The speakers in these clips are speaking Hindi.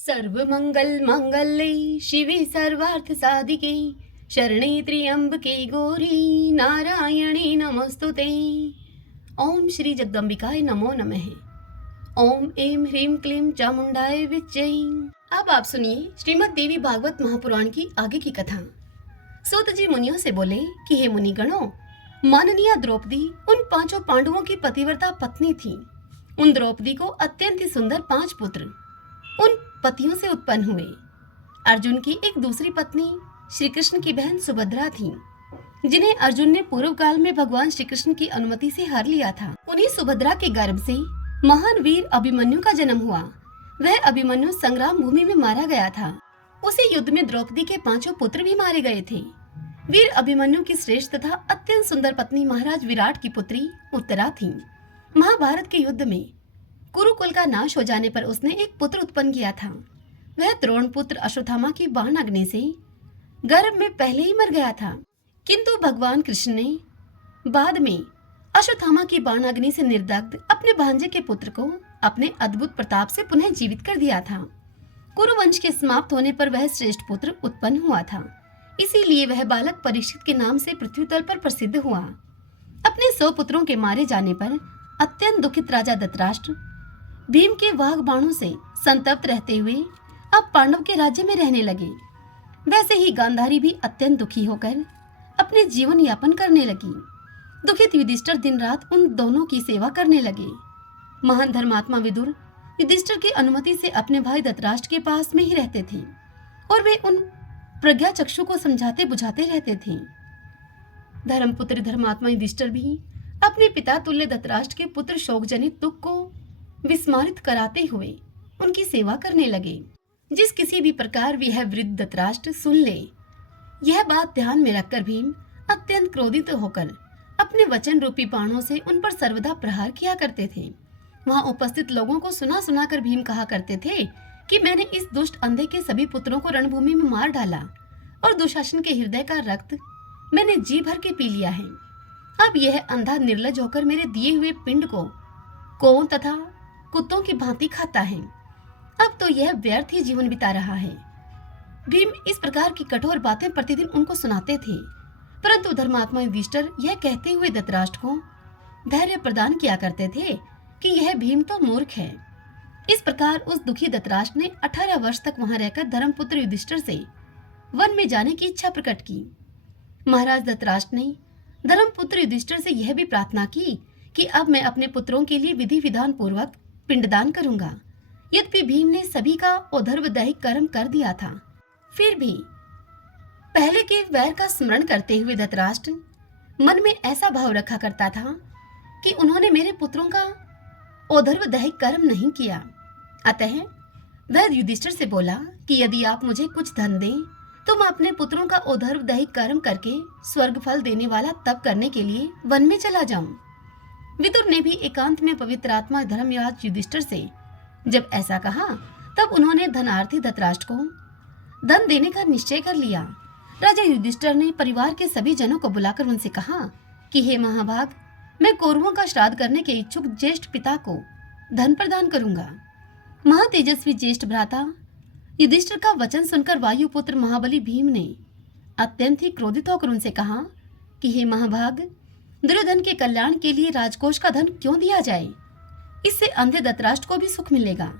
सर्वमंगल मांगल्ये शिवे सर्वार्थ साधिके शरणे त्र्यंबके गौरी नारायणे नमस्तुते। ओम श्री जगदम्बिकाय नमो नमः। ओम ऐं ह्रीं क्लीं चामुंडाय विच्चै। अब आप सुनिए श्रीमद् देवी भागवत महापुराण की आगे की कथा। सूत जी मुनियों से बोले कि हे मुनिगणों, माननीय द्रौपदी उन पांचों पांडवों की पतिव्रता पत्नी थी। उन द्रौपदी को अत्यंत ही सुंदर 5 पुत्र उन पतियों से उत्पन्न हुए। अर्जुन की एक दूसरी पत्नी श्री कृष्ण की बहन सुभद्रा थी, जिन्हें अर्जुन ने पूर्व काल में भगवान श्री कृष्ण की अनुमति से हर लिया था। उन्हीं सुभद्रा के गर्भ से महान वीर अभिमन्यु का जन्म हुआ। वह अभिमन्यु संग्राम भूमि में मारा गया था। उसी युद्ध में द्रौपदी के 5 पुत्र भी मारे गए थे। वीर अभिमन्यु की श्रेष्ठ तथा अत्यंत सुंदर पत्नी महाराज विराट की पुत्री उत्तरा थी। महाभारत के युद्ध में कुरुकुल का नाश हो जाने पर उसने एक पुत्र उत्पन्न किया था। वह द्रोण पुत्र अश्वत्थामा की बाण अग्नि से गर्भ में पहले ही मर गया था, किंतु भगवान कृष्ण ने बाद में अश्वत्थामा की बाण अग्नि से निर्दग्ध अपने भांजे के पुत्र को अपने अद्भुत प्रताप से पुनः जीवित कर दिया था। कुरुवंश के समाप्त होने पर वह श्रेष्ठ पुत्र उत्पन्न हुआ था, इसीलिए वह बालक परीक्षित के नाम से पृथ्वी तल पर प्रसिद्ध हुआ। अपने 100 पुत्रों के मारे जाने पर अत्यंत दुखित राजा धृतराष्ट्र भीम के वाघ बाणों से संतप्त रहते हुए अब पांडव के राज्य में रहने लगे। वैसे ही गांधारी भी अत्यंत दुखी होकर अपने जीवन यापन करने लगी। दुखित युधिष्ठिर दिन रात उन दोनों की सेवा करने लगे। महान धर्मात्मा विदुर युधिष्ठिर की अनुमति से अपने भाई धृतराष्ट्र के पास में ही रहते थे और वे उन प्रज्ञा चक्षु को समझाते बुझाते रहते थे। धर्मपुत्र धर्मात्मा युधिष्ठिर भी अपने पिता तुल्य धृतराष्ट्र के पुत्र शोकजनित दुख को विस्मारित कराते हुए उनकी सेवा करने लगे। जिस किसी भी प्रकार वह वृद्ध धृतराष्ट्र सुन ले, यह बात ध्यान में रखकर भीम अत्यंत क्रोधित होकर अपने वचन रूपी बाणों से उन पर सर्वदा प्रहार किया करते थे। वहां उपस्थित लोगों को सुना सुनाकर भीम कहा करते थे कि मैंने इस दुष्ट अंधे के सभी पुत्रों को रणभूमि में मार डाला और दुशासन के हृदय का रक्त मैंने जी भर के पी लिया है। अब यह अंधा निर्लज होकर मेरे दिए हुए पिंड को कौन तथा कुत्तों की भांति खाता है। अब तो यह व्यर्थ ही जीवन बिता रहा है। भीम इस प्रकार की कठोर बातें प्रतिदिन उनको सुनाते थे, परंतु धर्मात्मा युधिष्ठिर यह कहते हुए धृतराष्ट्र को धैर्य प्रदान किया करते थे कि यह भीम तो मूर्ख है। इस प्रकार उस दुखी धृतराष्ट्र ने 18 वर्ष तक वहां रहकर धर्मपुत्र युधिष्ठिर से वन में जाने की इच्छा प्रकट की। महाराज धृतराष्ट्र ने धर्मपुत्र युधिष्ठिर से यह भी प्रार्थना की कि अब मैं अपने पुत्रों के लिए विधि विधान पूर्वक पिंडदान करूंगा। यद्यपि भीम ने सभी का औधर्वदैहिक कर्म कर दिया था, फिर भी पहले के वैर का स्मरण करते हुए धृतराष्ट्र मन में ऐसा भाव रखा करता था कि उन्होंने मेरे पुत्रों का औधर्वदैहिक कर्म नहीं किया। अतः वह युधिष्ठिर से बोला कि यदि आप मुझे कुछ धन दें तो मैं अपने पुत्रों का औधर्वदैहिक कर्म करके स्वर्ग फल देने वाला तप करने के लिए वन में चला जाऊं। विदुर ने भी एकांत में पवित्र आत्मा धर्मराज युधिष्ठिर से जब ऐसा कहा, तब उन्होंने धनार्थी धृतराष्ट्र को धन देने का निश्चय कर लिया। राजा युधिष्ठिर ने परिवार के सभी जनों को बुलाकर उनसे कहा कि हे महाभाग, मैं कौरवों का श्राद्ध करने के इच्छुक ज्येष्ठ पिता को धन प्रदान करूंगा। महातेजस्वी ज्येष्ठ भ्राता युधिष्ठिर का वचन सुनकर वायुपुत्र महाबली भीम ने अत्यंत ही क्रोधित होकर उनसे कहा कि हे महाभाग, दुर्योधन के कल्याण के लिए राजकोष का धन क्यों दिया जाए? इससे अंधे धृतराष्ट्र को भी सुख मिलेगा।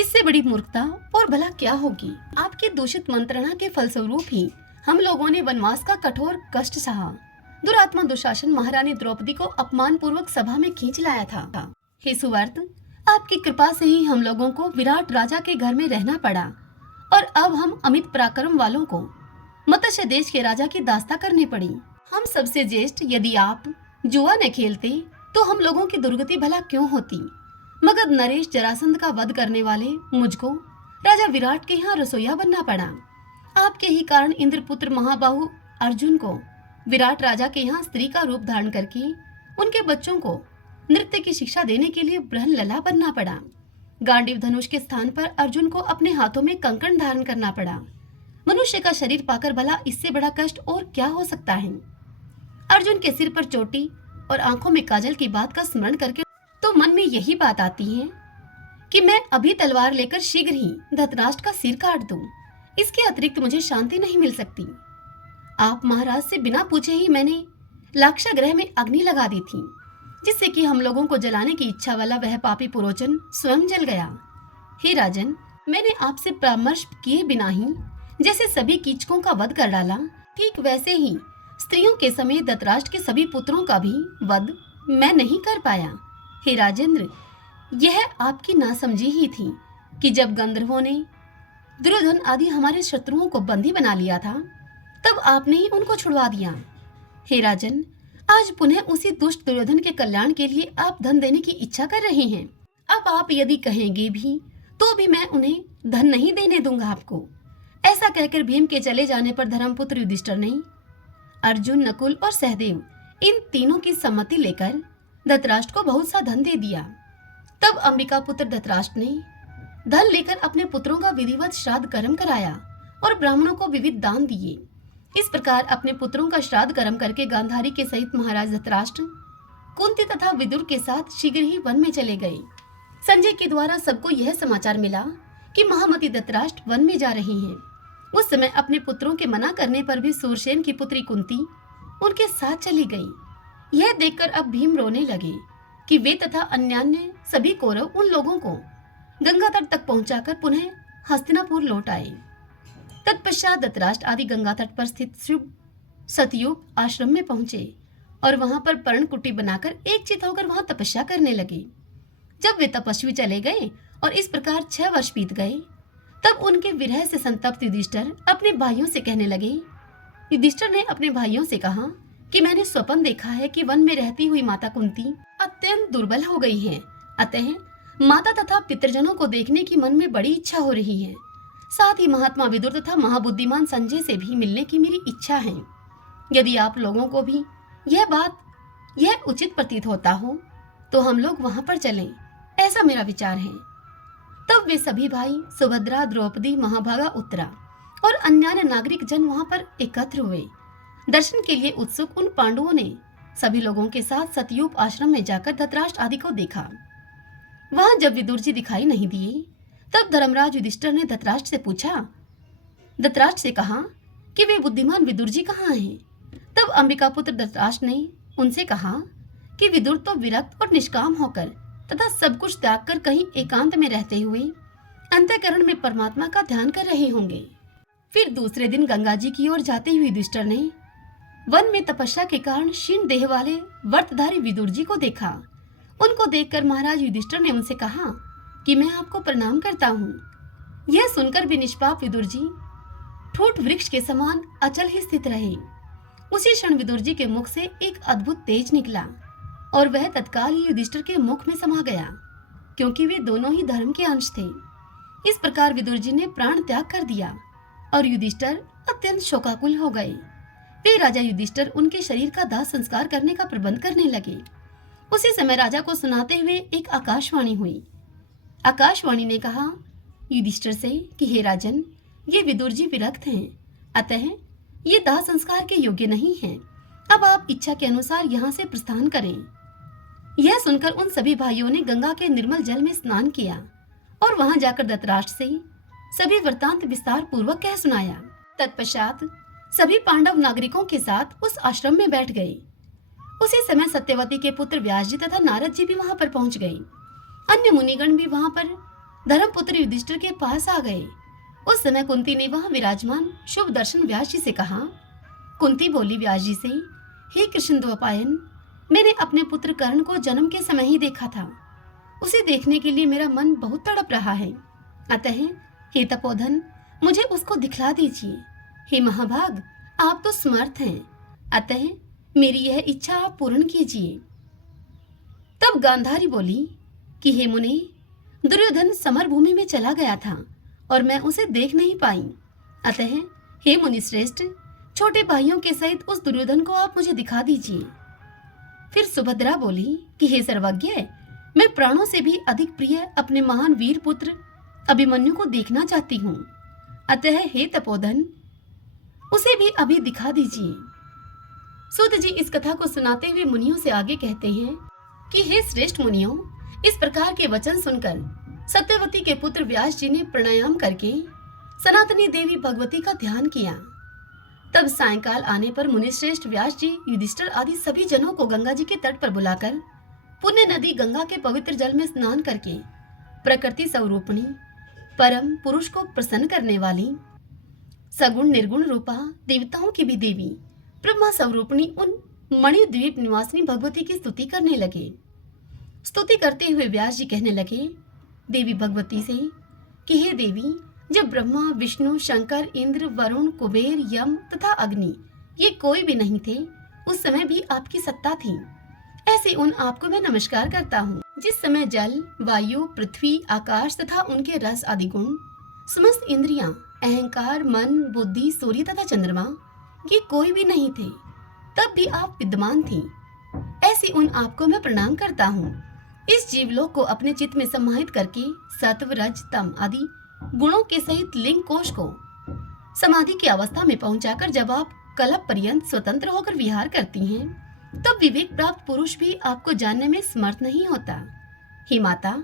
इससे बड़ी मूर्खता और भला क्या होगी? आपकी दूषित मंत्रणा के फलस्वरूप ही हम लोगों ने वनवास का कठोर कष्ट सहा। दुरात्मा दुशासन महारानी द्रौपदी को अपमान पूर्वक सभा में खींच लाया था। हे सुवर्त, आपकी कृपा से ही हम लोगों को विराट राजा के घर में रहना पड़ा और अब हम अमित पराक्रम वालों को मत्स्य देश के राजा की दास्ता करनी पड़ी। हम सबसे ज्येष्ठ यदि आप जुआ न खेलते तो हम लोगों की दुर्गति भला क्यों होती? मगध नरेश जरासंध का वध करने वाले मुझको राजा विराट के यहाँ रसोइया बनना पड़ा। आपके ही कारण इंद्रपुत्र महाबाहु अर्जुन को विराट राजा के यहाँ स्त्री का रूप धारण करके उनके बच्चों को नृत्य की शिक्षा देने के लिए ब्रहण लला बनना पड़ा। गांडीव धनुष के स्थान पर अर्जुन को अपने हाथों में कंकण धारण करना पड़ा। मनुष्य का शरीर पाकर भला इससे बड़ा कष्ट और क्या हो सकता है? अर्जुन के सिर पर चोटी और आंखों में काजल की बात का स्मरण करके तो मन में यही बात आती है कि मैं अभी तलवार लेकर शीघ्र ही धृतराष्ट्र का सिर काट दूं। इसके अतिरिक्त मुझे शांति नहीं मिल सकती। आप महाराज से बिना पूछे ही मैंने लाक्षागृह में अग्नि लगा दी थी, जिससे कि हम लोगों को जलाने की इच्छा वाला वह पापी पुरोचन स्वयं जल गया। हे राजन, मैंने आपसे परामर्श किए बिना ही जैसे सभी कीचकों का वध कर डाला, ठीक वैसे ही स्त्रियों के समेत धृतराष्ट्र के सभी पुत्रों का भी वध मैं नहीं कर पाया। हे राजेंद्र, यह आपकी नासमझी ही थी कि जब गंधर्वों ने दुर्योधन आदि हमारे शत्रुओं को बंदी बना लिया था, तब आपने ही उनको छुड़वा दिया। हे राजन, आज पुनः उसी दुष्ट दुर्योधन के कल्याण के लिए आप धन देने की इच्छा कर रहे हैं। अब आप यदि कहेंगे भी तो भी मैं उन्हें धन नहीं देने दूंगा आपको। ऐसा कहकर भीम के चले जाने पर धर्मपुत्र युधिष्ठिर ने अर्जुन, नकुल और सहदेव इन तीनों की सम्मति लेकर धृतराष्ट्र को बहुत सा धन दे दिया। तब अंबिका पुत्र धृतराष्ट्र ने धन लेकर अपने पुत्रों का विधिवत श्राद्ध कर्म कराया और ब्राह्मणों को विविध दान दिए। इस प्रकार अपने पुत्रों का श्राद्ध कर्म करके गांधारी के सहित महाराज धृतराष्ट्र कुंती तथा विदुर के साथ शीघ्र ही वन में चले गए। संजय के द्वारा सबको यह समाचार मिला कि महामती धृतराष्ट्र वन में जा रहे हैं। उस समय अपने पुत्रों के मना करने पर भी सूरसेन की पुत्री कुंती उनके साथ चली गई। यह देखकर अब भीम रोने लगे कि वे तथा अन्यान्य सभी कौरव उन लोगों को गंगा तट तक पहुंचाकर पुनः हस्तिनापुर लौट आए। तत्पश्चात धृतराष्ट्र आदि गंगा तट पर स्थित शुभ सतयुग आश्रम में पहुंचे और वहां पर पर्णकुटी बनाकर एकचित होकर वहां तपस्या करने लगे। जब वे तपस्वी चले गए और इस प्रकार 6 वर्ष बीत गए, तब उनके विरह से संतप्त युधिष्ठिर अपने भाइयों से कहने लगे। युधिष्ठिर ने अपने भाइयों से कहा कि मैंने स्वप्न देखा है कि वन में रहती हुई माता कुंती अत्यंत दुर्बल हो गई है। अतः माता तथा पितृजनों को देखने की मन में बड़ी इच्छा हो रही है। साथ ही महात्मा विदुर तथा महाबुद्धिमान संजय से भी मिलने की मेरी इच्छा है। यदि आप लोगों को भी यह उचित प्रतीत होता हो तो हम लोग वहां पर चलें, ऐसा मेरा विचार है। तब वे सभी भाई सुभद्रा, द्रौपदी, महाभागा, उत्तरा और अन्य नागरिक जन वहां पर एकत्र हुए। दर्शन के लिए उत्सुक उन पांडवों ने सभी लोगों के साथ सतयुग आश्रम में जाकर धृतराष्ट्र आदि को देखा। वहां जब विदुर जी दिखाई नहीं दिए, तब धर्मराज युधिष्ठिर ने धृतराष्ट्र से कहा कि वे बुद्धिमान विदुर जी कहाँ हैं। तब अंबिका पुत्र धृतराष्ट्र ने उनसे कहा कि विदुर तो विरक्त और निष्काम होकर तथा सब कुछ त्याग कर कहीं एकांत में रहते हुए अंतःकरण में परमात्मा का ध्यान कर रहे होंगे। फिर दूसरे दिन गंगा जी की ओर जाते हुए युधिष्ठिर ने वन में तपस्या के कारण क्षीण देह वाले व्रतधारी विदुर जी को देखा। उनको देखकर महाराज युधिष्ठिर ने उनसे कहा कि मैं आपको प्रणाम करता हूँ। यह सुनकर भी निष्पाप विदुर जी ठूठ वृक्ष के समान अचल ही स्थित रहे। उसी क्षण विदुर जी के मुख से एक अद्भुत तेज निकला और वह तत्काल ही युधिष्ठिर के मुख में समा गया, क्योंकि वे दोनों ही धर्म के अंश थे। इस प्रकार विदुर जी ने प्राण त्याग कर दिया और युधिष्ठिर अत्यंत शोकाकुल हो गए। वे राजा युधिष्ठिर उनके शरीर का दाह संस्कार करने का प्रबंध करने लगे। उसी समय राजा को सुनाते हुए एक आकाशवाणी हुई। आकाशवाणी ने कहा युधिष्ठिर से कि हे राजन, ये विदुर जी विरक्त हैं, अतः ये दाह संस्कार के योग्य नहीं हैं। अब आप इच्छा के अनुसार यहाँ से प्रस्थान करें। यह सुनकर उन सभी भाइयों ने गंगा के निर्मल जल में स्नान किया और वहां जाकर धृतराष्ट्र से सभी वृत्तांत विस्तार पूर्वक कह सुनाया। तत्पश्चात सभी पांडव नागरिकों के साथ उस आश्रम में बैठ गए। उसी समय सत्यवती के पुत्र व्यास जी तथा नारद जी भी वहां पर पहुंच गए। अन्य मुनिगण भी वहां पर धर्मपुत्र युधिष्ठिर के पास आ गए। उस समय कुंती ने वहां विराजमान शुभ दर्शन व्यास जी से कहा। कुंती बोली व्यास जी से, हे कृष्ण द्वैपायन, मैंने अपने पुत्र कर्ण को जन्म के समय ही देखा था। उसे देखने के लिए मेरा मन बहुत तड़प रहा है। अतः हे तपोधन, मुझे उसको दिखला दीजिए। हे महाभाग, आप तो समर्थ हैं, अतः मेरी यह इच्छा आप पूर्ण कीजिए। तब गांधारी बोली कि हे मुने, दुर्योधन समर भूमि में चला गया था और मैं उसे देख नहीं पाई। अतः हे मुनि श्रेष्ठ, छोटे भाइयों के सहित उस दुर्योधन को आप मुझे दिखा दीजिए। फिर सुभद्रा बोली कि हे सर्वज्ञ, मैं प्राणों से भी अधिक प्रिय अपने महान वीर पुत्र अभिमन्यु को देखना चाहती हूँ। अतः हे तपोधन, उसे भी अभी दिखा दीजिए। सूत जी इस कथा को सुनाते हुए मुनियों से आगे कहते हैं कि हे श्रेष्ठ मुनियों, इस प्रकार के वचन सुनकर सत्यवती के पुत्र व्यास जी ने प्राणायाम करके सनातनी देवी भगवती का ध्यान किया। तब सायंकाल आने पर मुनिश्रेष्ठ व्यास जी, युधिष्ठिर आदि सभी जनों को गंगा जी के तट पर बुलाकर पुण्य नदी गंगा के पवित्र जल में स्नान करके प्रकृति स्वरूपिणी परम पुरुष को प्रसन्न करने वाली सगुण निर्गुण रूपा देवताओं की भी देवी ब्रह्मा स्वरूपिणी उन मणिद्वीप निवासिनी भगवती की स्तुति करने लगे। स्तुति करते हुए व्यास जी कहने लगे देवी भगवती से कि हे देवी, जब ब्रह्मा विष्णु शंकर इंद्र वरुण कुबेर यम तथा अग्नि ये कोई भी नहीं थे, उस समय भी आपकी सत्ता थी। ऐसे उन आपको मैं नमस्कार करता हूँ। जिस समय जल वायु पृथ्वी आकाश तथा उनके रस आदि गुण समस्त इंद्रियां अहंकार मन बुद्धि सूर्य तथा चंद्रमा ये कोई भी नहीं थे, तब भी आप विद्यमान थी। ऐसी उन आपको मैं प्रणाम करता हूँ। इस जीवलोक को अपने चित्त में समाहित करके सत्व रज तम आदि गुणों के सहित लिंग कोश को समाधि की अवस्था में पहुंचाकर जब आप कल्प पर्यंत स्वतंत्र होकर विहार करती हैं, तब विवेक प्राप्त पुरुष भी आपको जानने में समर्थ नहीं होता। हे माता,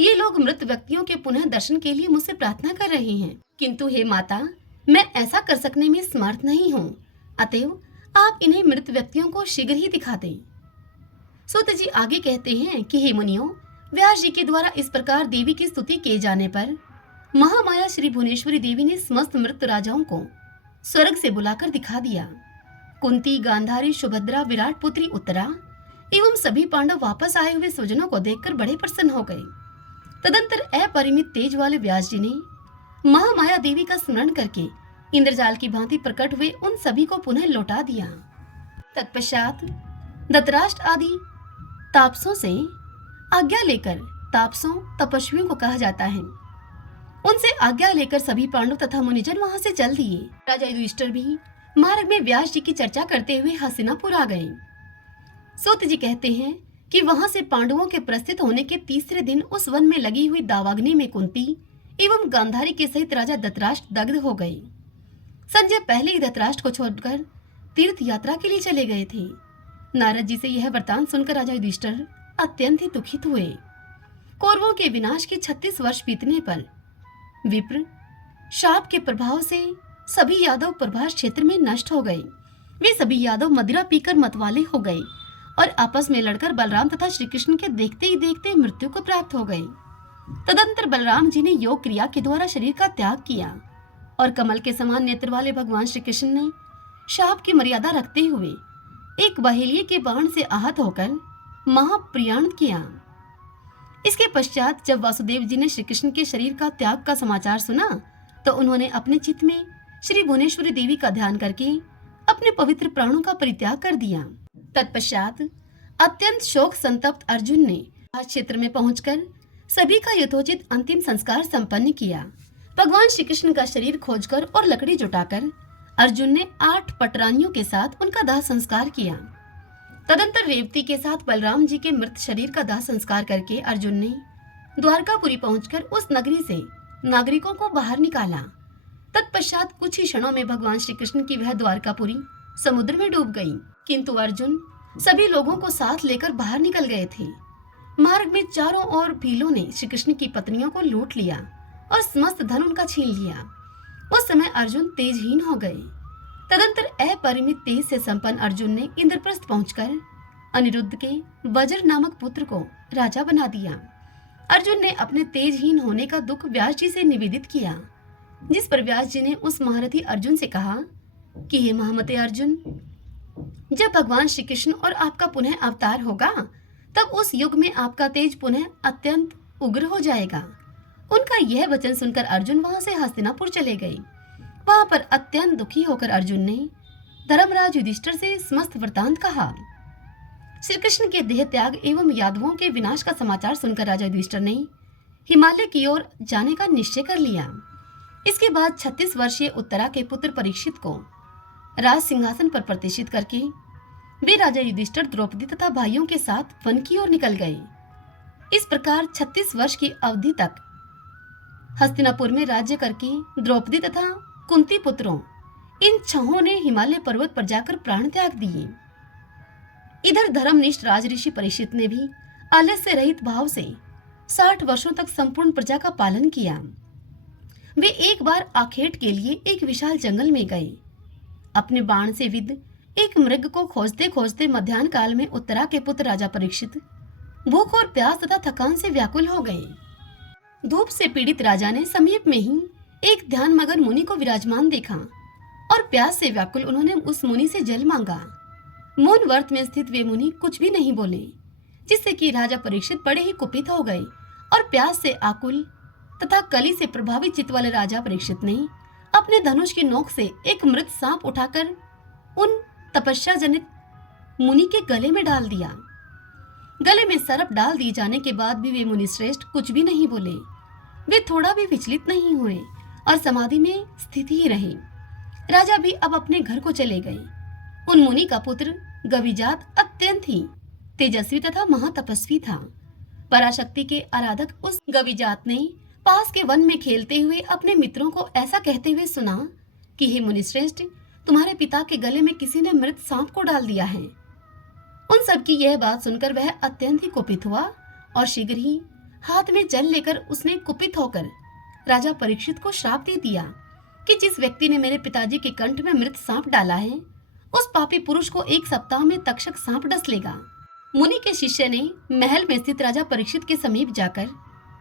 ये लोग मृत व्यक्तियों के पुनः दर्शन के लिए मुझसे प्रार्थना कर रहे हैं, किंतु हे माता, मैं ऐसा कर सकने में समर्थ नहीं हूँ। अतएव आप इन्हें मृत व्यक्तियों को शीघ्र ही दिखा दें। सूत जी आगे कहते हैं कि हे मुनियों, व्यास जी के द्वारा इस प्रकार देवी की स्तुति किए जाने पर महामाया श्री भुवनेश्वरी देवी ने समस्त मृत राजाओं को स्वर्ग से बुलाकर दिखा दिया। कुंती गांधारी सुभद्रा विराट पुत्री उत्तरा एवं सभी पांडव वापस आए हुए स्वजनों को देखकर बड़े प्रसन्न हो गए। तदंतर अपरिमित तेज वाले व्यास जी ने महामाया देवी का स्मरण करके इंद्रजाल की भांति प्रकट हुए उन सभी को पुनः लौटा दिया। तत्पश्चात धृतराष्ट्र आदि तापसों से आज्ञा लेकर, तापसों तपस्वियों को कहा जाता है, उनसे आज्ञा लेकर सभी पांडव तथा मुनिजन वहां से चल दिए। राजा युधिष्ठिर भी मार्ग में व्यास जी की चर्चा करते हुए हस्तिनापुर आ गए। सूत जी कहते हैं कि वहां से पांडवों के प्रस्थित होने के तीसरे दिन उस वन में लगी हुई दावाग्नि में कुंती एवं गांधारी के सहित राजा धृतराष्ट्र दग्ध हो गए। संजय पहले ही धृतराष्ट्र को छोड़कर तीर्थ यात्रा के लिए चले गए थे। नारद जी से यह वृतांत सुनकर राजा युधिष्ठिर अत्यंत ही दुखित हुए। कौरवों के विनाश के 36 वर्ष बीतने पर विप्र शाप के प्रभाव से सभी यादव प्रभास क्षेत्र में नष्ट हो गए। वे सभी यादव मदिरा पीकर मतवाले हो गए और आपस में लड़कर बलराम तथा श्री कृष्ण के देखते ही देखते मृत्यु को प्राप्त हो गए। तदंतर बलराम जी ने योग क्रिया के द्वारा शरीर का त्याग किया और कमल के समान नेत्र वाले भगवान श्री कृष्ण ने शाप की मर्यादा रखते हुए एक बहेलिये के बाण से आहत होकर महाप्रयाण किया। इसके पश्चात जब वासुदेव जी ने श्री कृष्ण के शरीर का त्याग का समाचार सुना, तो उन्होंने अपने चित्त में श्री भुवनेश्वरी देवी का ध्यान करके अपने पवित्र प्राणों का परित्याग कर दिया। तत्पश्चात अत्यंत शोक संतप्त अर्जुन ने क्षेत्र में पहुंचकर सभी का यथोचित अंतिम संस्कार संपन्न किया। भगवान श्री कृष्ण का शरीर खोजकर और लकड़ी जुटाकर अर्जुन ने 8 पटरानियों के साथ उनका दाह संस्कार किया। तदंतर रेवती के साथ बलराम जी के मृत शरीर का दाह संस्कार करके अर्जुन ने द्वारकापुरी पहुंचकर उस नगरी से नागरिकों को बाहर निकाला। तत्पश्चात कुछ ही क्षणों में भगवान श्री कृष्ण की वह द्वारकापुरी समुद्र में डूब गई। किंतु अर्जुन सभी लोगों को साथ लेकर बाहर निकल गए थे। मार्ग में चारों ओर भीलों ने श्री कृष्ण की पत्नियों को लूट लिया और समस्त धन उनका छीन लिया। उस समय अर्जुन तेजहीन हो गए। तदंतर अपरिमित तेज से संपन्न अर्जुन ने इंद्रप्रस्थ पहुंचकर अनिरुद्ध के वज्र नामक पुत्र को राजा बना दिया। अर्जुन ने अपने तेजहीन होने का दुख व्यास जी से निवेदित किया, जिस पर व्यास जी ने उस महारथी अर्जुन से कहा कि हे महामते अर्जुन, जब भगवान श्री कृष्ण और आपका पुनः अवतार होगा, तब उस युग में आपका तेज पुनः अत्यंत उग्र हो जाएगा। उनका यह वचन सुनकर अर्जुन वहां से हस्तिनापुर चले गए। वहां पर अत्यंत दुखी होकर अर्जुन ने धर्मराज युधिष्ठिर से समस्त वृतांत कहा। श्री कृष्ण के देह त्याग एवं यादवों के विनाश का समाचार सुनकर राजा युधिष्ठिर ने हिमालय की ओर जाने का निश्चय कर लिया। इसके बाद 36 वर्षीय उत्तरा के पुत्र परीक्षित को राज सिंहासन पर प्रतिष्ठित करके वे राजा युधिष्ठिर द्रौपदी तथा भाइयों के साथ वन की ओर निकल गए। इस प्रकार 36 वर्ष की अवधि तक हस्तिनापुर में राज्य करके द्रौपदी तथा कुंती पुत्रों इन छहों ने हिमालय पर्वत पर जाकर प्राण त्याग दिए। इधर धर्मनिष्ठ राजऋषि परीक्षित ने भी आलस्य रहित भाव से 60 वर्षों तक संपूर्ण प्रजा का पालन किया। वे एक बार आखेट के लिए एक विशाल जंगल में गए। अपने बाण से विद्ध एक मृग को खोजते खोजते मध्याह्न काल में उत्तरा के पुत्र राजा परीक्षित भूख और प्यास तथा थकान से व्याकुल हो गए। धूप से पीड़ित राजा ने समीप में ही एक ध्यान मगन मुनि को विराजमान देखा और प्यास से व्याकुल उन्होंने उस मुनि से जल मांगा। मौन व्रत में स्थित वे मुनि कुछ भी नहीं बोले, जिससे कि राजा परीक्षित बड़े ही कुपित हो गए और प्यास से आकुल तथा कली से प्रभावित चित्त वाले राजा परीक्षित ने अपने धनुष की नोक से एक मृत सांप उठाकर उन तपस्या जनित मुनि के गले में डाल दिया। गले में सरप डाल दिए जाने के बाद भी वे मुनि श्रेष्ठ कुछ भी नहीं बोले। वे थोड़ा भी विचलित नहीं हुए और समाधि में स्थित ही रहे। राजा भी अब अपने घर को चले गए। उन मुनि का पुत्र गविजात अत्यंत ही तेजस्वी तथा महातपस्वी था। पराशक्ति के आराधक उस गविजात ने पास के वन में खेलते हुए अपने मित्रों को ऐसा कहते हुए सुना कि हे मुनिश्रेष्ठ, तुम्हारे पिता के गले में किसी ने मृत सांप को डाल दिया है। उन सब की यह बात सुनकर वह अत्यंत ही कुपित हुआ और शीघ्र ही हाथ में जल लेकर उसने कुपित होकर राजा परीक्षित को श्राप दे दिया कि जिस व्यक्ति ने मेरे पिताजी के कंठ में मृत सांप डाला है, उस पापी पुरुष को 1 सप्ताह में तक्षक सांप डस लेगा। मुनि के शिष्य ने महल में स्थित राजा परीक्षित के समीप जाकर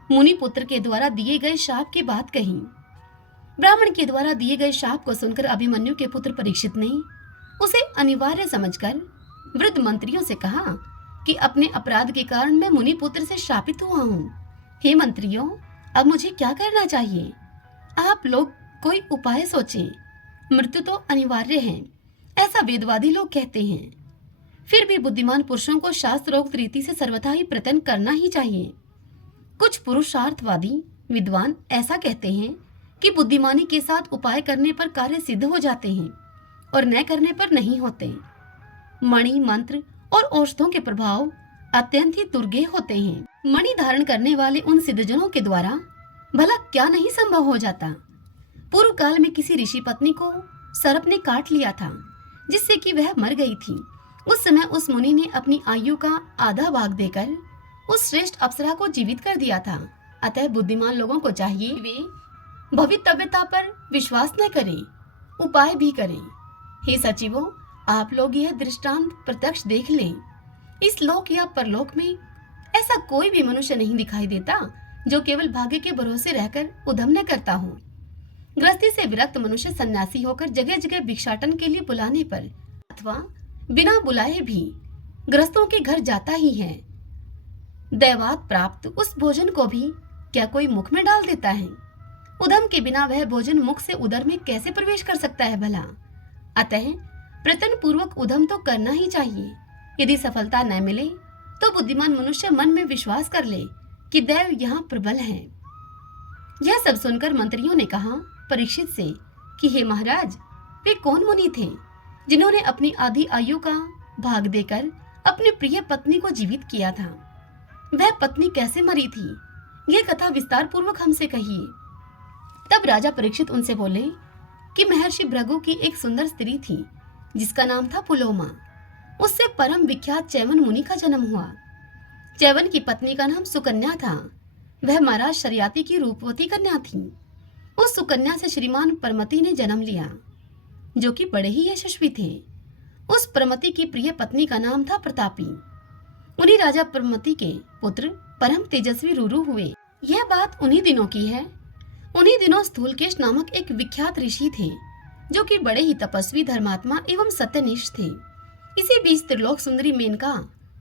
मुनि पुत्र के द्वारा दिए गए शाप की बात कही। ब्राह्मण के द्वारा दिए गए शाप को सुनकर अभिमन्यु के पुत्र परीक्षित ने उसे अनिवार्य समझकर वृद्ध मंत्रियों से कहा कि अपने अपराध के कारण मैं मुनि पुत्र से शापित हुआ हूँ। हे मंत्रियों, अब मुझे क्या करना चाहिए? आप लोग कोई उपाय सोचें। मृत्यु तो अनिवार्य है, ऐसा वेदवादी लोग कहते हैं। फिर भी बुद्धिमान पुरुषों को शास्त्रोक्त रीति से सर्वथा ही प्रयत्न करना ही चाहिए। कुछ पुरुषार्थवादी विद्वान ऐसा कहते हैं कि बुद्धिमानी के साथ उपाय करने पर कार्य सिद्ध हो जाते हैं और न करने पर नहीं होते। मणि, मंत्र और औषधों के प्रभाव अत्यंत ही दुर्गेय होते हैं। मणि धारण करने वाले उन सिद्धजनों के द्वारा भला क्या नहीं संभव हो जाता। पूर्व काल में किसी ऋषि पत्नी को सर्प ने काट लिया था, जिससे कि वह मर गई थी। उस समय उस मुनि ने अपनी आयु का आधा भाग देकर उस श्रेष्ठ अप्सरा को जीवित कर दिया था। अतः बुद्धिमान लोगों को चाहिए वे भवितव्यता पर विश्वास न करें, उपाय भी करें। हे सचिवों, आप लोग यह दृष्टांत प्रत्यक्ष देख लें। इस लोक या परलोक में ऐसा कोई भी मनुष्य नहीं दिखाई देता जो केवल भाग्य के भरोसे रहकर उद्यम न करता हो। गृहस्थी से विरक्त मनुष्य सन्यासी होकर जगह जगह भिक्षाटन के लिए बुलाने पर अथवा बिना बुलाए भी गृहस्थों के घर जाता ही है। दैवात प्राप्त उस भोजन को भी क्या कोई मुख में डाल देता है? उद्यम के बिना वह भोजन मुख से उदर में कैसे प्रवेश कर सकता है भला? अतः प्रयत्न पूर्वक उद्यम तो करना ही चाहिए। यदि सफलता न मिले तो बुद्धिमान मनुष्य मन में विश्वास कर ले कि दैव यहाँ प्रबल है। यह सब सुनकर मंत्रियों ने कहा परीक्षित से कि हे महाराज, वे कौन मुनि थे जिन्होंने अपनी आधी आयु का भाग देकर अपनी प्रिय पत्नी को जीवित किया था? वह पत्नी कैसे मरी थी? यह कथा विस्तार पूर्वक हमसे कहिए। तब राजा परीक्षित उनसे बोले कि महर्षि भृगु की एक सुंदर स्त्री थी जिसका नाम था पुलोमा। उससे परम विख्यात चैवन मुनि का जन्म हुआ। चैवन की पत्नी का नाम सुकन्या था। वह महाराज शर्याति की रूपवती कन्या थी। उस सुकन्या से श्रीमान परमति ने जन्म लिया, जो कि बड़े ही यशस्वी थे। उस परमति की प्रिय पत्नी का नाम था प्रतापी। उन्हीं राजा परमति के पुत्र परम तेजस्वी रुरु हुए। यह बात उन्हीं दिनों की है। उन्हीं दिनों स्थूलकेश नामक एक विख्यात ऋषि थे, जो कि बड़े ही तपस्वी, धर्मात्मा एवं सत्यनिष्ठ थे। इसी बीच त्रिलोक सुंदरी मेनका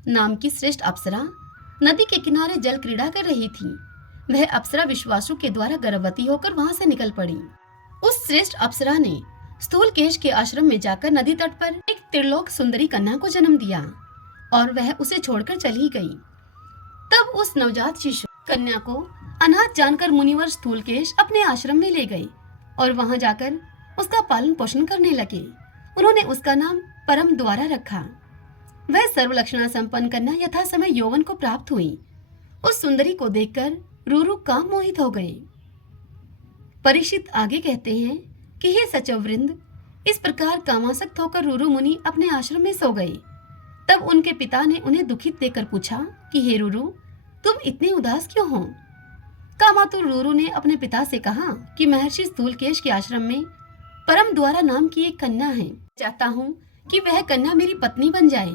नाम की श्रेष्ठ अप्सरा नदी के किनारे जल क्रीड़ा कर रही थी। वह अप्सरा विश्वासु के द्वारा गर्भवती होकर वहां से निकल पड़ी। उस श्रेष्ठ अप्सरा ने स्थूलकेश के आश्रम में जाकर नदी तट पर एक त्रिलोक सुंदरी कन्या को जन्म दिया और वह उसे छोड़कर चली गई। तब उस नवजात शिशु कन्या को अनाथ जानकर मुनिवर स्थूलकेश अपने आश्रम में ले गए और वहां जाकर उसका पालन पोषण करने लगे। उन्होंने उसका नाम परम द्वारा रखा। वह सर्वलक्षणा संपन्न कन्या यथा समय यौवन को प्राप्त हुई। उस सुंदरी को देखकर रुरु काम मोहित हो गए। परीक्षित आगे कहते हैं कि हे सचिव वृंद, इस प्रकार कामासक्त होकर रुरु मुनि अपने आश्रम में सो गए। तब उनके पिता ने उन्हें दुखित देकर पूछा कि हे रुरु, तुम इतने उदास क्यों हो? कामातुर रूरू ने अपने पिता से कहा कि महर्षि स्थूलकेश के आश्रम में परम द्वारा नाम की एक कन्या है। चाहता हूँ कि वह कन्या मेरी पत्नी बन जाए।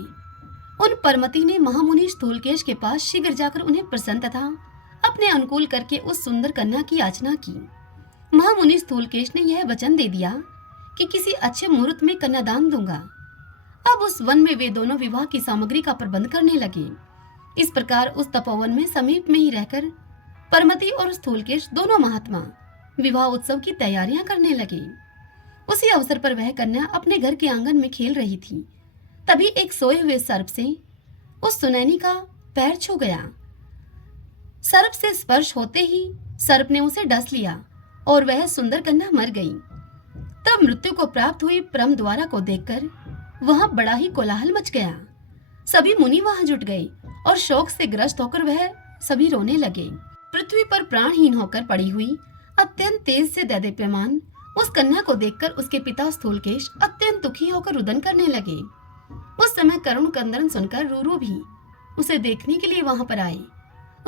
उन परमति ने महामुनि स्थूलकेश के पास शीघ्र जाकर उन्हें प्रसन्न तथा अपने अनुकूल करके उस सुंदर कन्या की याचना की। महामुनि स्थूलकेश ने यह वचन दे दिया कि किसी अच्छे मुहूर्त में कन्यादान दूंगा। अब उस वन में वे दोनों विवाह की सामग्री का प्रबंध करने लगे। इस प्रकार उस तपोवन में समीप में ही रहकर परमति और स्थूलकेश दोनों महात्मा विवाह उत्सव की तैयारियां करने लगे। उसी अवसर पर वह कन्या अपने घर के आंगन में खेल रही थी। तभी एक सोए हुए सर्प से उस सुनैनी का पैर छू गया। सर्प से स्पर्श होते ही सर्प ने उसे डस लिया और वह सुंदर कन्या मर गई। तब मृत्यु को प्राप्त हुई परम द्वारा को देखकर वहां बड़ा ही कोलाहल मच गया। सभी मुनि वहां जुट गए और शोक से ग्रस्त होकर वह सभी रोने लगे। पृथ्वी पर प्राणहीन होकर पड़ी हुई अत्यंत तेज से दैदीप्यमान उस कन्या को देखकर उसके पिता स्थूलकेश अत्यंत दुखी होकर रुदन करने लगे। उस समय करुण क्रंदन सुनकर रूरू भी उसे देखने के लिए वहां पर आए।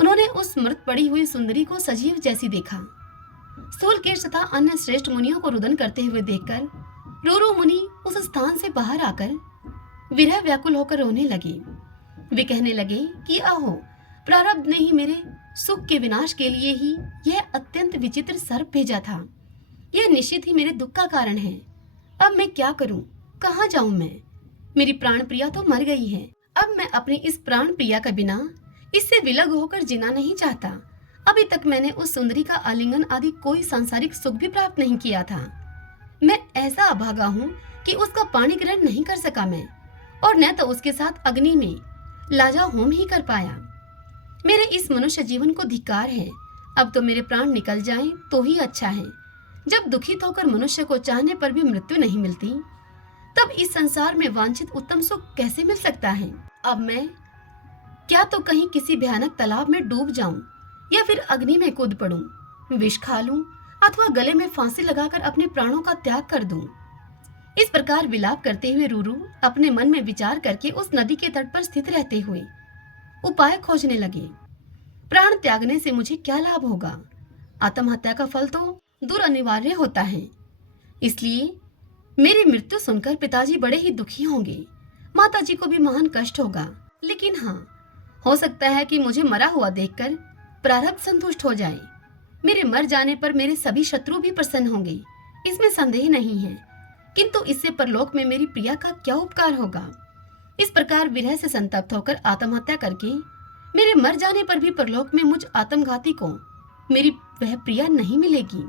उन्होंने उस मृत पड़ी हुई सुंदरी को सजीव जैसी देखा। स्थूलकेश तथा अन्य श्रेष्ठ मुनियों को रुदन करते हुए देखकर रूरू मुनि उस स्थान से बाहर आकर विरह व्याकुल होकर रोने लगे। वे कहने लगे कि आहो, प्रारब्ध ने ही मेरे सुख के विनाश के लिए ही यह अत्यंत विचित्र सर्प भेजा था। यह निश्चित ही मेरे दुख का कारण है। अब मैं क्या करूं? कहाँ जाऊं मैं? मेरी प्राण प्रिया तो मर गई है। अब मैं अपनी इस प्राण प्रिया के बिना इससे विलग होकर जीना नहीं चाहता। अभी तक मैंने उस सुंदरी का आलिंगन आदि कोई सांसारिक सुख भी प्राप्त नहीं किया था। मैं ऐसा अभागा हूँ कि उसका पाणी ग्रहण नहीं कर सका मैं, और न तो उसके साथ अग्नि में लाजा होम ही कर पाया। मेरे इस मनुष्य जीवन को धिक्कार है। अब तो मेरे प्राण निकल जाएं तो ही अच्छा है। जब दुखित होकर मनुष्य को चाहने पर भी मृत्यु नहीं मिलती, तब इस संसार में वांछित उत्तम सुख कैसे मिल सकता है? अब मैं क्या तो कहीं किसी भयानक तालाब में डूब जाऊं या फिर अग्नि में कूद पड़ूं, विष खा लूं अथवा गले में फांसी लगाकर अपने प्राणों का त्याग कर दूं। इस प्रकार विलाप करते हुए रूरू अपने मन में विचार करके उस नदी के तट पर स्थित रहते हुए उपाय खोजने लगे। प्राण त्यागने से मुझे क्या लाभ होगा? आत्महत्या का फल तो दूर अनिवार्य होता है। इसलिए मेरी मृत्यु सुनकर पिताजी बड़े ही दुखी होंगे, माताजी को भी महान कष्ट होगा। लेकिन हाँ, हो सकता है कि मुझे मरा हुआ देखकर प्रारब्ध संतुष्ट हो जाए। मेरे मर जाने पर मेरे सभी शत्रु भी प्रसन्न होंगे, इसमें संदेह नहीं है। किंतु इससे परलोक में मेरी प्रिया का क्या उपकार होगा? इस प्रकार विरह से संतप्त होकर आत्महत्या करके मेरे मर जाने पर भी परलोक में मुझ आत्मघाती को मेरी वह प्रिया नहीं मिलेगी।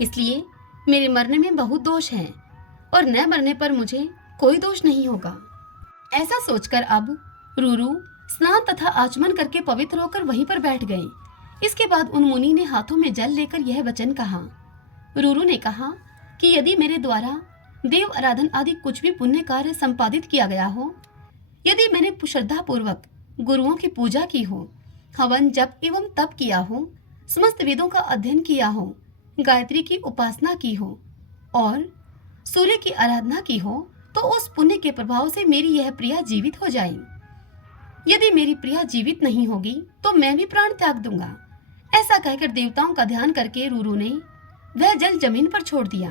इसलिए मेरे मरने में बहुत दोष है और न मरने पर मुझे कोई दोष नहीं होगा। ऐसा सोचकर अब रूरू स्नान तथा आचमन करके पवित्र होकर वहीं पर बैठ गए। इसके बाद उन मुनि ने हाथों में जल लेकर यह वचन कहा। रूरू ने कहा कि यदि मेरे द्वारा देव आराधन आदि कुछ भी पुण्य कार्य संपादित किया गया हो, यदि मैंने श्रद्धा पूर्वक गुरुओं की पूजा की हो, हवन जप एवं तप किया हो, समस्त वेदों का अध्ययन किया हो, गायत्री की उपासना की हो और सूर्य की आराधना की हो, तो उस पुण्य के प्रभाव से मेरी यह प्रिया जीवित हो जाए। यदि मेरी प्रिया जीवित नहीं होगी तो मैं भी प्राण त्याग दूंगा। ऐसा कहकर देवताओं का ध्यान करके रूरू ने वह जल जमीन पर छोड़ दिया।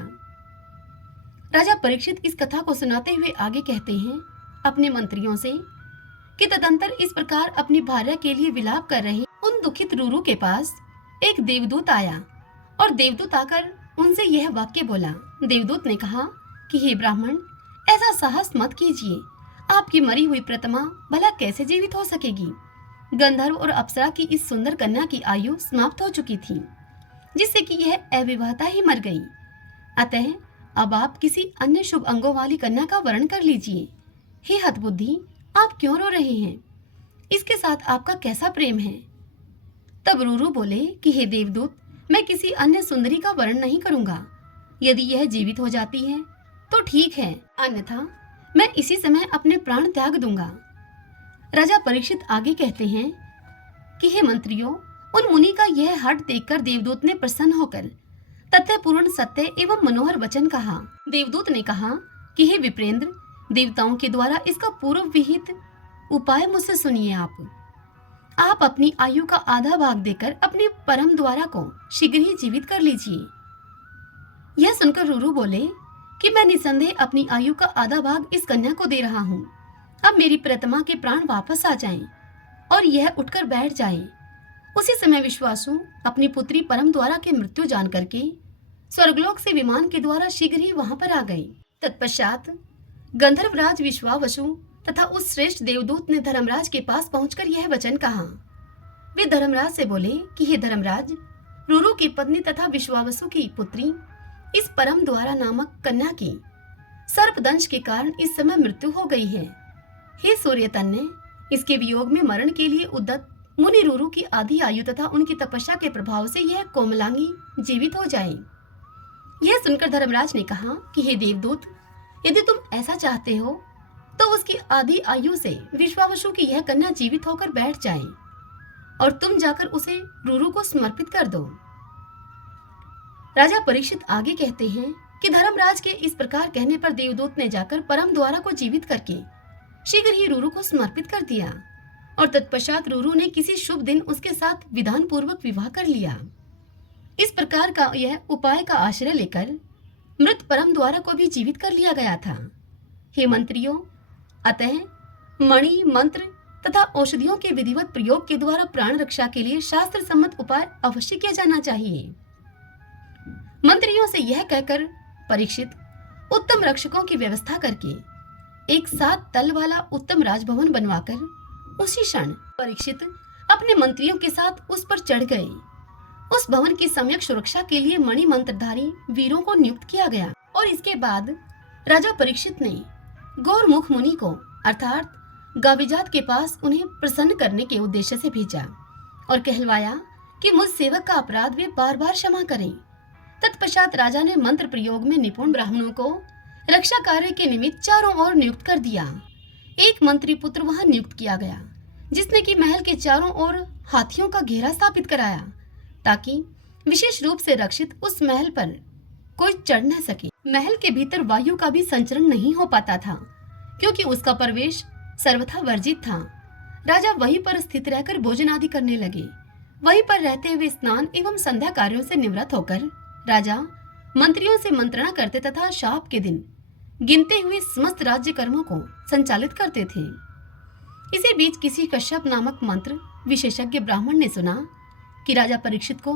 राजा परीक्षित इस कथा को सुनाते हुए आगे कहते हैं अपने मंत्रियों से कि तदंतर इस प्रकार अपनी भार्या के लिए विलाप कर रहे उन दुखित रूरू के पास एक देवदूत आया और देवदूत आकर उनसे यह वाक्य बोला। देवदूत ने कहा कि हे ब्राह्मण, ऐसा साहस मत कीजिए। आपकी मरी हुई प्रतिमा भला कैसे जीवित हो सकेगी? गंधर्व और अप्सरा की इस सुंदर कन्या की आयु समाप्त हो चुकी थी, जिससे कि यह अविवाहिता ही मर गई। अतः अब आप किसी अन्य शुभ अंगों वाली कन्या का वर्ण कर लीजिए। हे हतबुद्धि, आप क्यों रो रहे हैं? इसके साथ आपका कैसा प्रेम है? तब रूरू बोले कि हे देवदूत, मैं किसी अन्य सुंदरी का वर्ण नहीं करूंगा। यदि यह जीवित हो जाती है तो ठीक है, अन्यथा मैं इसी समय अपने प्राण त्याग दूंगा। राजा परीक्षित आगे कहते हैं कि हे मंत्रियों, उन मुनि का यह हठ देखकर देवदूत ने प्रसन्न होकर तथ्यपूर्ण सत्य एवं मनोहर वचन कहा। देवदूत ने कहा कि हे विप्रेंद्र, देवताओं के द्वारा इसका पूर्व विहित उपाय मुझसे सुनिए। आप अपनी आयु का आधा भाग देकर अपने परम द्वारा को शीघ्र ही जीवित कर लीजिए। यह सुनकर रूरू बोले कि मैं निसंदेह अपनी आयु का आधा भाग इस कन्या को दे रहा हूँ। अब मेरी प्रतिमा के प्राण वापस आ जाएं और यह उठकर बैठ जाए। उसी समय विश्वासु अपनी पुत्री परम द्वारा की मृत्यु जान करके स्वर्गलोक से विमान के द्वारा शीघ्र ही वहां पर आ गई। तत्पश्चात गंधर्वराज विश्वावसु तथा उस श्रेष्ठ देवदूत ने धर्मराज के पास पहुंचकर यह वचन कहा। वे धर्मराज से बोले कि हे धर्मराज, रूरू की पत्नी तथा विश्वावसु की पुत्री इस परम द्वारा नामक कन्या की सर्पदंश के कारण इस समय मृत्यु हो गई है। हे सूर्यतन्य, इसके वियोग में मरण के लिए उद्यत मुनि रूरू की आधी आयु तथा उनकी तपस्या के प्रभाव से यह कोमलांगी जीवित हो जाए। यह सुनकर धर्मराज ने कहा कि हे देवदूत, यदि तुम ऐसा चाहते हो तो उसकी आधी आयु से विश्वावसु की यह कन्या जीवित होकर बैठ जाए और तुम जाकर उसे रूरू को समर्पित कर दो। राजा परीक्षित आगे कहते हैं कि धर्मराज के इस प्रकार कहने पर देवदूत ने जाकर परम द्वारा को जीवित करके शीघ्र ही रूरू को समर्पित कर दिया और तत्पश्चात रूरू ने किसी शुभ दिन उसके साथ विधान पूर्वक विवाह कर लिया। इस प्रकार का यह उपाय का आश्रय लेकर मृत परम द्वारा को भी जीवित कर लिया गया था। हे मंत्रियों, अतः मणि, मंत्र तथा औषधियों के विधिवत प्रयोग के द्वारा प्राण रक्षा के लिए शास्त्र सम्मत उपाय अवश्य किया जाना चाहिए। मंत्रियों से यह कहकर परीक्षित उत्तम रक्षकों की व्यवस्था करके एक 7 तल वाला उत्तम राजभवन बनवाकर उसी क्षण परीक्षित अपने मंत्रियों के साथ उस पर चढ़ गए। उस भवन की सम्यक सुरक्षा के लिए मणि मंत्रधारी वीरों को नियुक्त किया गया और इसके बाद राजा परीक्षित ने गौरमुख मुनि को अर्थात गाविजात के पास उन्हें प्रसन्न करने के उद्देश्य से भेजा और कहलवाया कि मुझ सेवक का अपराध वे बार बार क्षमा करें। तत्पश्चात राजा ने मंत्र प्रयोग में निपुण ब्राह्मणों को रक्षा कार्य के निमित्त चारों ओर नियुक्त कर दिया। एक मंत्री पुत्र वहां नियुक्त किया गया जिसने कि महल के चारों ओर हाथियों का घेरा स्थापित कराया ताकि विशेष रूप से रक्षित उस महल पर कोई चढ़ न सके। महल के भीतर वायु का भी संचरण नहीं हो पाता था क्योंकि उसका प्रवेश सर्वथा वर्जित था। राजा वहीं पर स्थित रहकर भोजन आदि करने लगे। वहीं पर रहते हुए स्नान एवं संध्या कार्यों से निवृत्त होकर राजा मंत्रियों से मंत्रणा करते तथा शाप के दिन गिनते हुए समस्त राज्य कर्मों को संचालित करते थे। इसी बीच किसी कश्यप नामक मंत्र विशेषज्ञ ब्राह्मण ने सुना कि राजा परीक्षित को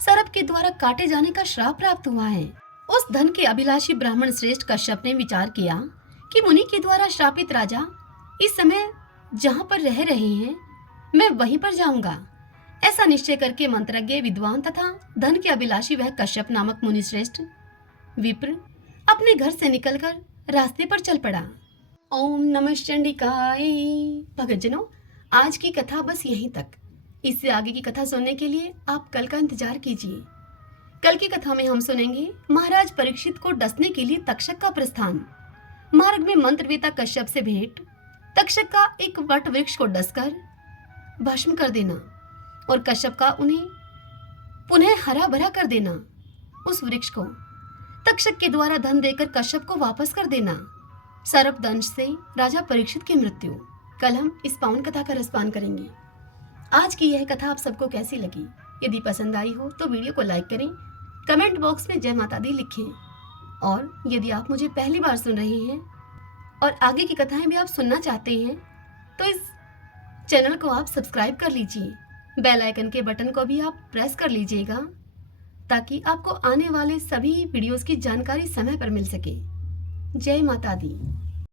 सर्प के द्वारा काटे जाने का श्राप प्राप्त हुआ है। उस धन के अभिलाषी ब्राह्मण श्रेष्ठ कश्यप ने विचार किया कि मुनि के द्वारा श्रापित राजा इस समय जहाँ पर रह रहे हैं मैं वहीं पर जाऊंगा। ऐसा निश्चय करके मंत्रज्ञ विद्वान तथा धन के अभिलाषी वह कश्यप नामक मुनि श्रेष्ठ विप्र अपने घर से निकलकर रास्ते पर चल पड़ा। ओम नमः चंडिकाय। भक्तजनों, आज की कथा बस यहीं तक। इससे आगे की कथा सुनने के लिए आप कल का इंतजार कीजिए। कल की कथा में हम सुनेंगे महाराज परीक्षित को डसने के लिए तक्षक का प्रस्थान, मार्ग में मंत्रवेता कश्यप से भेंट, तक्षक का एक वट वृक्ष को डसकर भस्म कर देना और कश्यप का उन्हें पुनः हरा भरा कर देना, उस वृक्ष को तक्षक के द्वारा धन देकर कश्यप को वापस कर देना, सर्पदंश से राजा परीक्षित की मृत्यु। कल हम इस पावन कथा का रसपान करेंगे। आज की यह कथा आप सबको कैसी लगी? यदि पसंद आई हो तो वीडियो को लाइक करें, कमेंट बॉक्स में जय माता दी लिखें और यदि आप मुझे पहली बार सुन रहे हैं और आगे की कथाएं भी आप सुनना चाहते हैं तो इस चैनल को आप सब्सक्राइब कर लीजिए। बेल आइकन के बटन को भी आप प्रेस कर लीजिएगा ताकि आपको आने वाले सभी वीडियोस की जानकारी समय पर मिल सके। जय माता दी।